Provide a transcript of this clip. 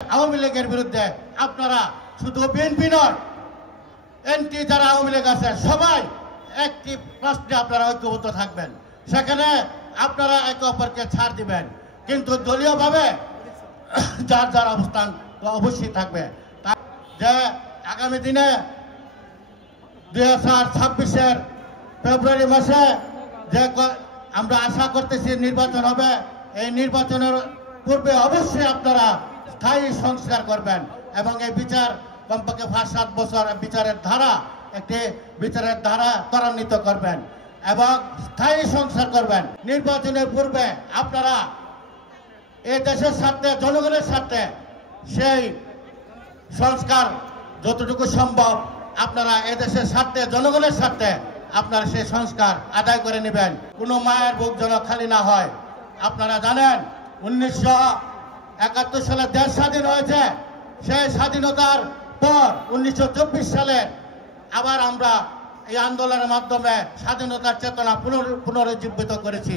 আওয়ামী লীগের বিরুদ্ধে আপনারা শুধু বিএনপি নয়, এনটি যারা আওয়ামী লীগ আছে সবাই একটি প্রশ্নে আপনারা ঐক্যবদ্ধ থাকবেন। সেখানে আপনারা একে অপরকে ছাড় দিবেন, কিন্তু দলীয়ভাবে যার যার অবস্থান অবশ্যই থাকবে। যে আগামী দিনে 2026-এর ফেব্রুয়ারি মাসে যে আমরা আশা করতেছি নির্বাচন হবে, এই নির্বাচনের পূর্বে অবশ্যই আপনারা স্থায়ী সংস্কার করবেন এবং এই বিচার কমপক্ষে 5-7 বছর বিচারের ধারা ত্বরান্বিত করবেন এবং স্থায়ী সংস্কার করবেন। নির্বাচনের পূর্বে আপনারা এই দেশের স্বার্থে, জনগণের স্বার্থে সেই সংস্কার যতটুকু সম্ভব আপনারা এদেশের স্বার্থে, জনগণের স্বার্থে আপনারা সেই সংস্কার আদায় করে নেবেন। কোনো মায়ের বুক যেন খালি না হয়। আপনারা জানেন 1971 সালে দেশ স্বাধীন হয়েছে। সেই স্বাধীনতার পর 1924 সালে আবার আমরা এই আন্দোলনের মাধ্যমে স্বাধীনতার চেতনা পুনরুজ্জীবিত করেছি।